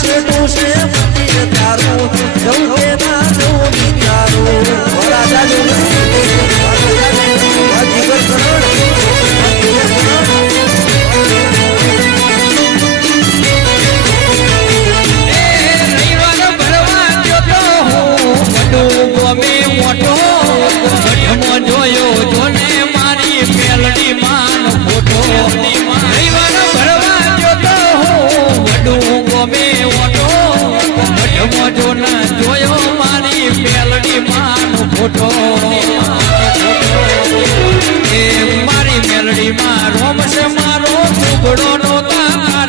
છે તો છે તારું જવું જોયો મારી મેલડી માનો છે મારો ટુકડો નો તાર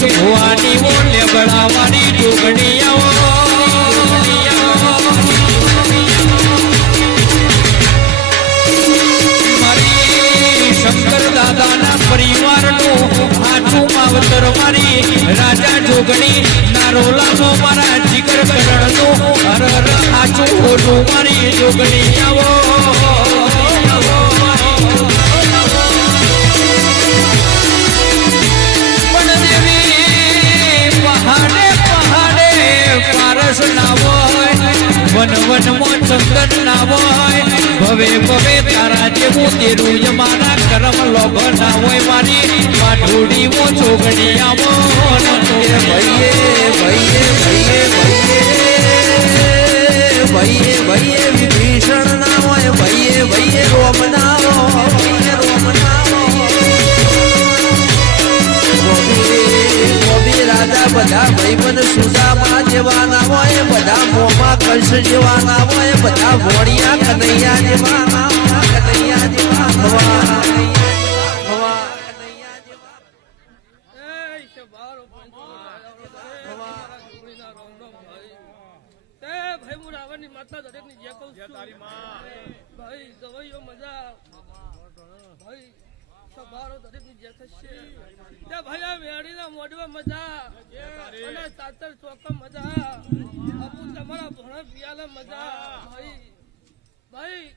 છે ઓ લેબડાવાની મારી રાજા જોગણી નારોલાનો મારા જીગર કરણનું હર હર હાચું હોલું મારી જોગણી. આવો વન વનમાં ચંદન ના હોય ભવે ભવે તારા જેવું તેરું જમાના કરમ લોભ ના હોય મારી. માઠુડી મો ચોગડી આવો ભઈએ ભઈએ ભઈએ ભઈએ ભઈએ ભઈએ, વિભીષણ ના હોય. ભઈએ ભઈએ, રોમ ના હોય. બધા ભાઈબંધ સુદામા જેવાના હોય બધા મોમાં કંસ જેવાના હોય બધા ભોળિયા કનૈયા જેવા ના હોય કનૈયા જેવા હવા હવા કનૈયા જેવા એ શબારો પંચો મારા જોડીના રોમ રોમ ભાઈ તે ભાઈ હું રાવણની માતા દરેકની જે કહું છું ભાઈ ગવૈયો મજા ભાઈ મોઢવા મજા. ભાઈ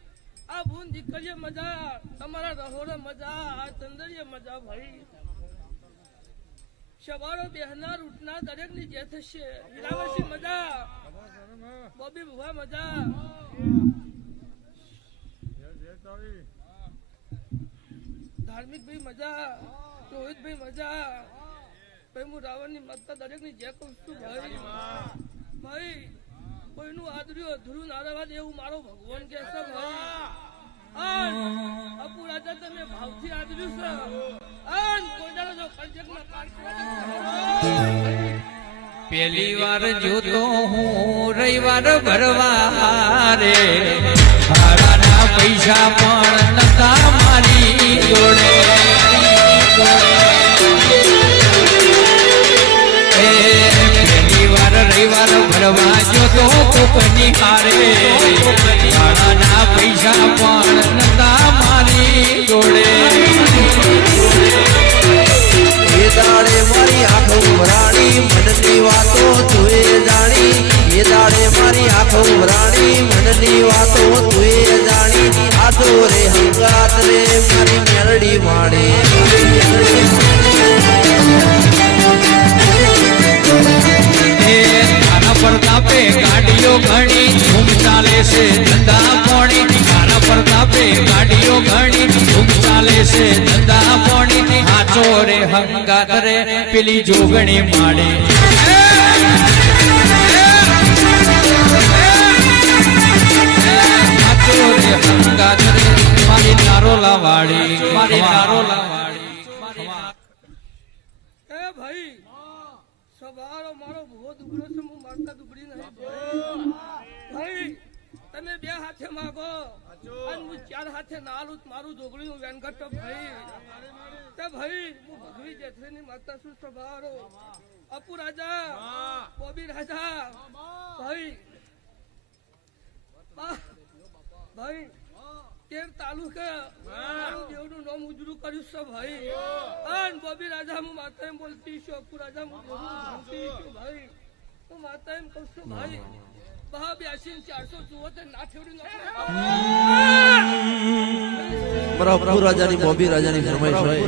શવારો બેહનાર ઉઠનાર દરેકની જે મજા. બોબી ભુવા મજા. ધાર્મિક ભાઈ મજા રોહિત ભાઈ મજા. ભાઈ, હું રાવણની માતા દરેકની જે કહું છું, ભાઈ. ભાઈ, કોઈનું આદર્યું અધૂરું નારાવાદ એવું મારો ભગવાન કે છે, ભાઈ. અપુ રાજા તમે ભાવથી આદર્યું છે. પેલી વાર જોતો હું, રવિવાર ભરવા રે ભાડાના પૈસા પણ રવિવાર ભરવા પૈસા પણ નતા મારી જોડે. એ દાડે મારી આંખો ભરાણી મનની વાતો તુએ જાણી. એ દાડે મારી રાણી, મનની વાતો તુએ જાણી. આતો રે હંગાત રે, મારી મેલડી માડે તારા પ્રતાપે ગાડીઓ ઘણી ધૂમ ચાલે છે ધંધા પોણી. તારા પ્રતાપે ગાડીઓ ઘણી ધૂમ ચાલે છે ધંધા પોણી. હાચો રે હંગાત રે, પેલી જોગણી માડે નારોલા વાળી મારી નારોલા વાળી એ ભાઈ સવારો મારો ભૂવો દુબળો છે હું મારતા દુબળી નહીં. ભાઈ તમે બે હાથે માગો. અને હું ચાર હાથે નાલું મારું જોગણીનું વેનગટ ભાઈ. તે ભાઈ હું ભગવી જેઠરીની માતા છું સવારો. અપુ રાજા બોબી રાજા. ભાઈ ભાઈ તેર તાલુકે મારું દેવનું નામ ઉજળું કર્યું છે ભાઈ? અન બોબી રાજા હું માતા એમ બોલતી છું રાજા હું દેવનું છું ભાઈ. હું માતા એમ કહું છું ભાઈ બહા બ્યાસી ચારસો ચુવોતેર ના થેવડી પ્રભુ રાજાની બોબી રાજાની ફરમાઈશ હોય.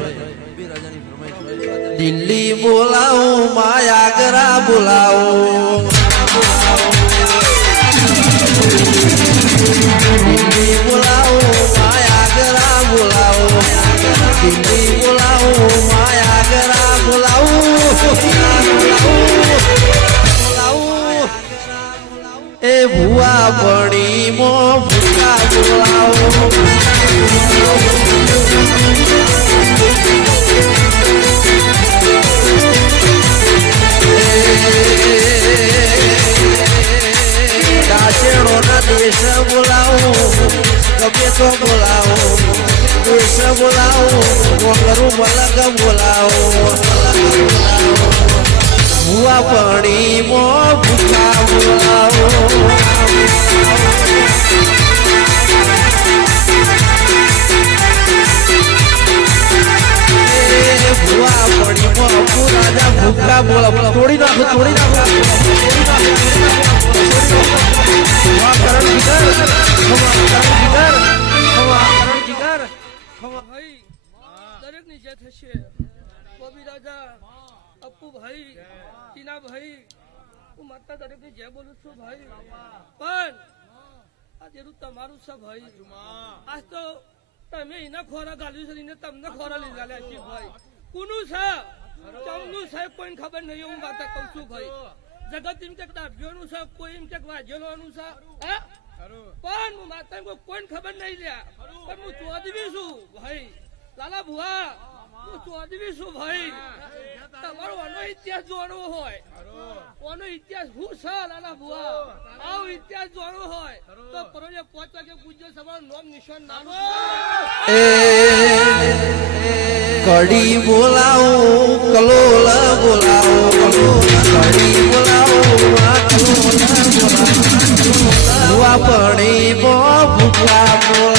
દિલ્હી બોલાવું માયાગરા બોલાવું. દિલ્હી બોલાવો માયાગરા બોલાવો દિલ્હી બોલાવો માયાગરા બોલાવો બોલાવો ભુવા ભણી મો ભૂકા બોલાવો દાસેડો ના દેશ બોલાવો ગમે તો બોલાવો દેશ બોલાવો વગરું મલક બોલાવો ભુવા પાણી મો ભૂકા બોલાવો ભુવા પાણી મો અપુ રાજા ભૂકા બોલાવો તોડી નાખો તોડી નાખો હવા કરણ જીગર હવા કરણ જીગર જે થશે. બોબી રાજા અપ્પુ ભાઈ ટીના ભાઈ હું માતા દરેક જય બોલું છું ભાઈ. પણ આ જેનું તમારું છે ભાઈ. આજ તો તમે એના ખોરાક ગાલ્યું છે એને તમને ખોરા ગાલ્યા છે ભાઈ. કુનું છે? ચમનું છે? કોઈ ખબર નહીં હું વાત કહું છું ભાઈ. જગત એમ કે દાભ્યોનું છે, કોઈ એમ કે વાજેલોનું છે. પણ હું માતા કોઈ ખબર નહીં લ્યા પણ હું ચોધવી છું ભાઈ. લાલા ભુવા હું ચોદવી છું ભાઈ તમારો આનો ઇતિહાસ જાણવો હોય આનો ઇતિહાસ કડી બોલાવો કલોલ બોલાવો કડી બોલાવો બોલાવો બોલાવો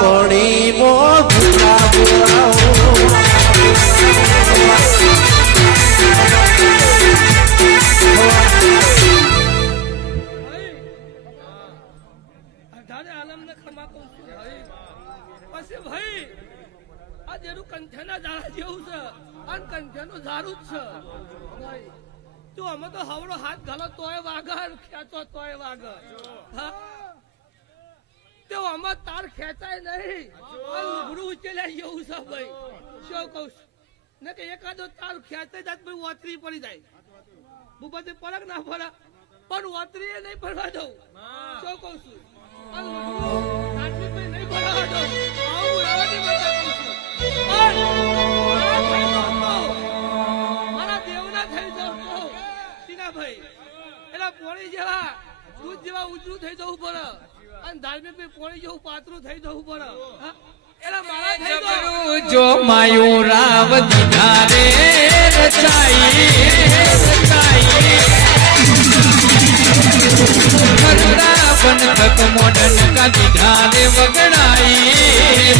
પાણી મો ભૂકા ભાઈ આ જેનું કંઠેના જેવું છે અને કંઠેનું ઝાડું જ છે. ભાઈ તું અમે તો હવડો હાથ ઘાલો તોય વાગર ખેંચો તોય વાગર હા તે આમાં તાર ખેંચાય નહીં. લુગડું ઉચેલ્યા જેવું છે ભાઈ. શું કહું છું? ને કે એકાદો તાર ખેંચાય જાય ભાઈ ઓતરી પડી જાય. ભૂપતિ પડક ના ફરક પણ ઓતરી નહીં ભરવા દઉં. શું કહું છું? નહીં ભરવા દઉં. આવું બોલાવવાની વાત કરું છું. ટીનાભાઈ એના પોણી જેવા દૂધ જેવા ઉજળું થઈ જવું પડે. અને ધાર્મિક પોણી જેવું પાતળું થઈ જવું પડે. જો માયું રાવ દીધા રે રચાઈ રચાઈ મોડન કા દીધા રે વગડાઈ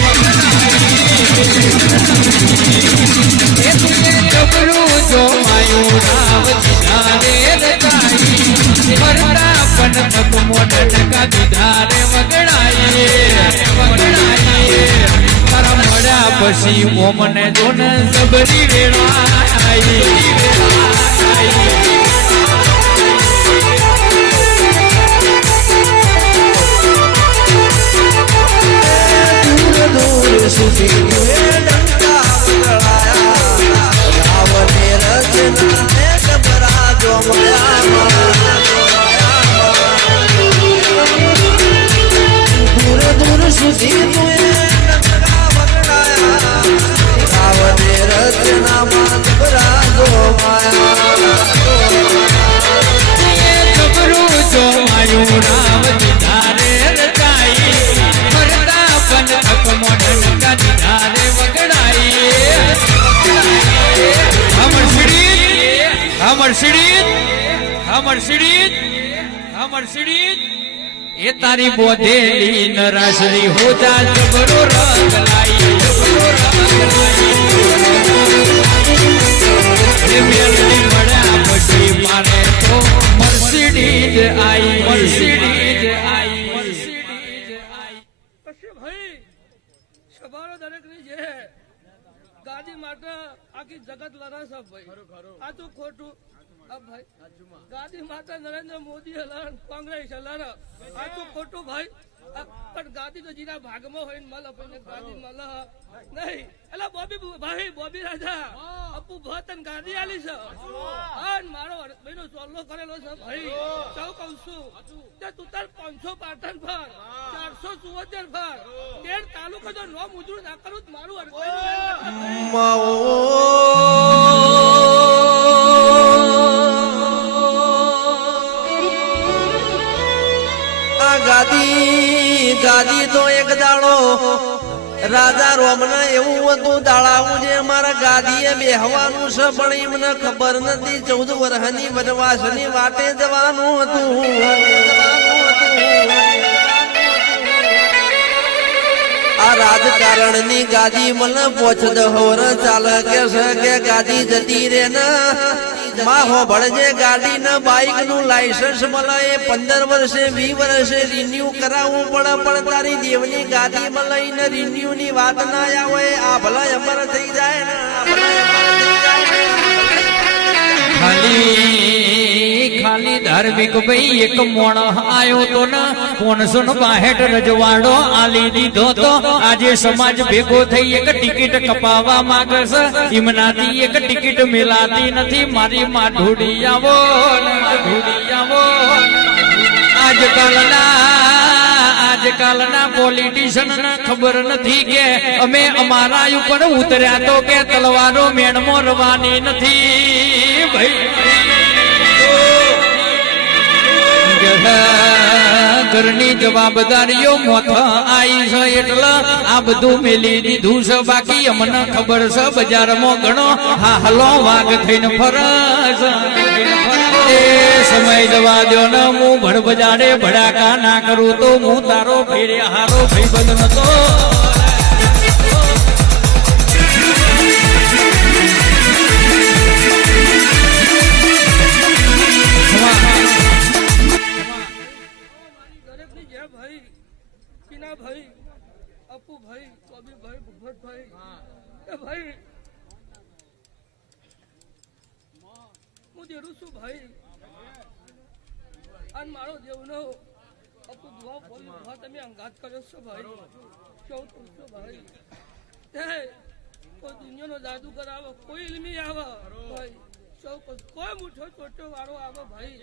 જો માયું રાવ દીધા રે રચાઈ ખરડા બંધક મોડન કા દીધા રે વગડાઈ વગડાઈ તારા મળ્યા પછી ઓમને જોને સબરી વેળાઈ હમર સીડી હમર સીડી હમર સીડી એ તારી બોધેલી નરાશરી હોજા જબરો રંગ લાઈ, જબરો રંગ લાઈ. એ મેલની મળ્યા પછી મારે તો મર્સિડીઝ આઈ મર્સિડીઝ આઈ. મર્સિડીઝ આઈ પછી ભાઈ, સભાનો દરેકની જે ગાદી માટે આખી જગત લડાશે ભાઈ. આ તો ખોટું. ગાંધી માતા નરેન્દ્ર મોદી હલણ કોંગ્રેસ હલણ આ તો ખોટું ભાઈ. પણ ગાંધી તો જીના ભાગમાં હોય ને મલ આપણને ગાંધી મલ નહીં. એટલે બોબી ભાઈ, બોબી રાજા. અપુ ભત ગાંધી આલી છે. મારો મારો ભાઈનો ચોલ્લો કરેલો છે, ભાઈ. સૌ કહું છું. તે તું તાર પાંચસો પાટણ ફર, ચારસો ચુવોતેર ફર. તેર તાલુકા તો નો મુજરું ના કરું મારું અડકવાનું ગાદી ગાદી તો એક દાડો. રાજા રોમના એવું હતું દાડાવું જે મારા ગાદીએ બેહવાનું છે, પણ એમને ખબર નથી, ચૌદ વર્ષની વનવાસની વાટે જવાનું હતું. આ રાજકારણની ગાદી મને પોછ દહોર ચાલે કે છે કે ગાદી જતી રે ને. માં હો ભળજે ગાડી ને બાઇકનું લાયસન્સ મળે પંદર વર્ષે, વીસ વર્ષે રિન્યુ કરાવવું પડે, પણ તારી દેવની ગાડી મળે ને રિન્યુ ની વાત ના આવે. આ ભલા અમર થઈ જાય ને ખાલી ધાર્મિક ભાઈ, એક મોણ આયો તો ને. પોનસો નો બાહેટ રજવાડો આલી દીધો તો. આજે સમાજ ભેગો થઈ એક ટિકિટ કપાવા માંગે છે ઈમનાથી એક ટિકિટ મેલાતી નથી. મારી માં ઢૂડી આવો ઢૂડી આવો આજકાલના આજકાલના પોલિટિશિયન ને ખબર નથી કે અમે અમારા ઉપર ઉતર્યા તો કે તલવારો મેણમો રવાની નથી. ભાઈ ઘરની જવાબદારીઓ મોથ આવી છે એટલે. આ બધું મેલી દીધું છે બાકી અમને ખબર છે બજારમાં ઘણો. હા, હલો, વાઘ થઈને ફરસ સમય દવા દો ને હું ભડ બજાડે ભડાકા ના કરું તો હું તારો ફેરે હારો ભાઈ બંધ નતો. ભાઈ ભૂપત ભાઈ એ ભાઈ હું દેરું છું ભાઈ. અને મારો દેવનો અપુ દુઆ બોલી દુઆ તમે અંગાત કર્યો છો ભાઈ. કેવું કહું છો ભાઈ? તે કોઈ દુનિયાનો જાદુ કરાવો કોઈ ઇલમી આવે ભાઈ. સૌ કોઈ મૂઠો ચોટો વાળો આવે ભાઈ.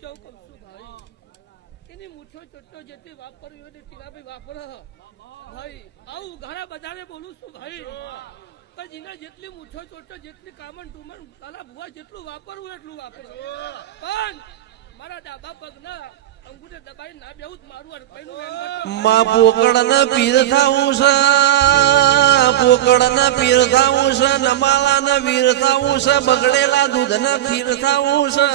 સૌ કહું છું ભાઈ? એની મૂઠો ચોટ્ટો જેટલી વાપરવી હોય ટીલાભાઈ વાપરે. ભાઈ, આવું ઘણા બધાને બોલું છું ભાઈ. પણ જેને જેટલી મૂઠો ચોટ્ટો, જેટલી કામણ ટુમણ કાલા ભુવા જેટલું વાપરવું એટલું વાપરો. પણ મારા ડાબા પગના અંગુઠે દબાઈ ના બેવું મારું અડપાઈનું. માં પોકળ ને પીર થાવું છે પોકળ ને પીર થાવું છે નમાલા ને વીર થાવું છે, બગડેલા દૂધ ના ખીર થાવું છે.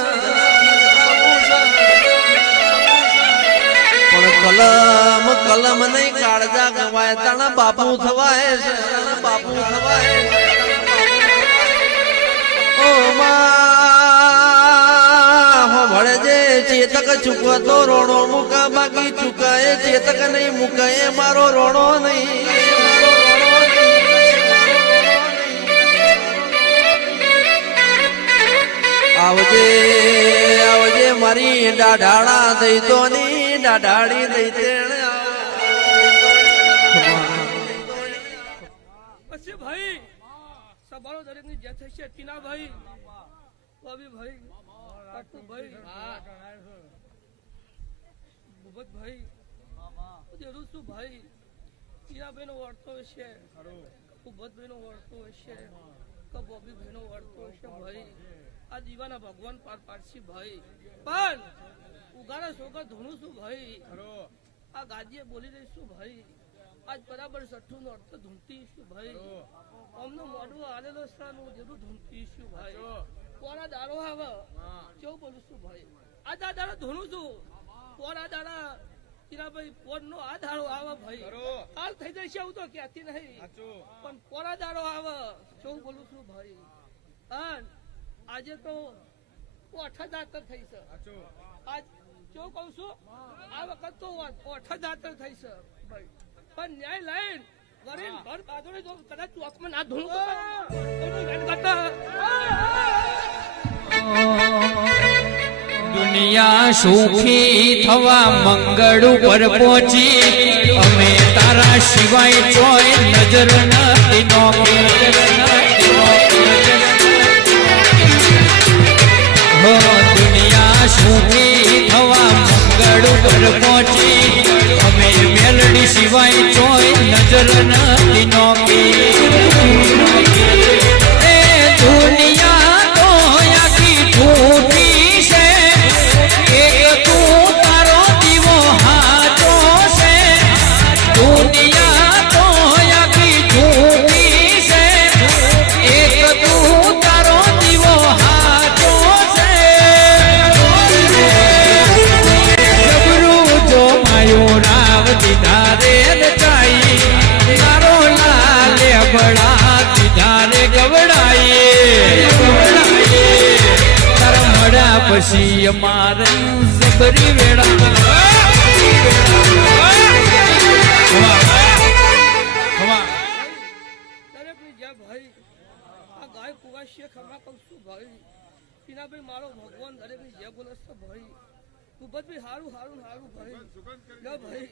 કલમ કલમ નહીં કાળજા ગવાય. તણ બાપુ થવાય છે, તણ બાપુ થવાય. ઓ માં ભળજે ચેતક ચૂકવતો રોણો મૂકા, બાકી ચૂકાય ચેતક નહીં મૂકાય. મારો રોણો નહીં. નહીં. આવજે આવજે મારી ડાઢાણા દઈ તો ની દાઢાળી દઈ તેણે પછી ભાઈ સભાનો દરેકની જે થશે ટીના ભાઈ બોબી ભાઈ ભાઈ ભૂપત ભાઈ છું ભાઈ નો વર્તો હશે ભૂપતભાઈ નો વર્તો હશે કે બોબી ભાઈ નો વર્તો હશે ભાઈ? આ દીવાના ભગવાન પાર પાડશી ભાઈ. પણ ઉગાડા છોકરા ધોણું છું ભાઈ? આ ગાદીએ બોલી રહીશું ભાઈ? આજ બરાબર સઠ્ઠું નો અર્થ ધૂંટી છું ભાઈ? અમનો મોઢું આલેલો સ્થાન હું જેટલું ધૂંટી છું ભાઈ કોના દારો આવે. કેવું બોલું છું ભાઈ? આ દાદા દાડા ધોણું છું કોના દાડા હીરાભાઈ પોર નો આ દાડો આવે ભાઈ. હાલ થઈ જશે એવું તો ક્યાંથી નહીં. પણ પોરા દાડો આવે. કેવું બોલું છું ભાઈ? આજે તો ઓઠા દાતર થઈ છે. આજ કેવું કહું છું? આ વખત તો ઓઠા દાતર થઈ છે ભાઈ. પણ ન્યાય લાઈન વરીન ભર બાજુને જો કદાચ ચોકમાં ના વેણ કરતા. દુનિયા સુખી થવા મંગળ ઉપર પહોંચી. અમે તારા સિવાય ચોય નજર નથી નોકી દુનિયા સુખી થવા મંગળ ઉપર પહોંચી. અમે મેલડી સિવાય ચોય નજર નથી નોકી ભાઈ એના ભાઈ મારો ભગવાન દરેકની જય બોલે છે ભાઈ જ ભાઈ હારું હારું હારું ભાઈ ભાઈ.